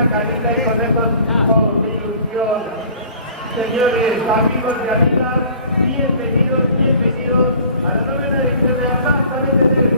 una carita y con eso con ilusión. Señores, amigos y amigas, bienvenidos a la novena edición de Avanza BTT.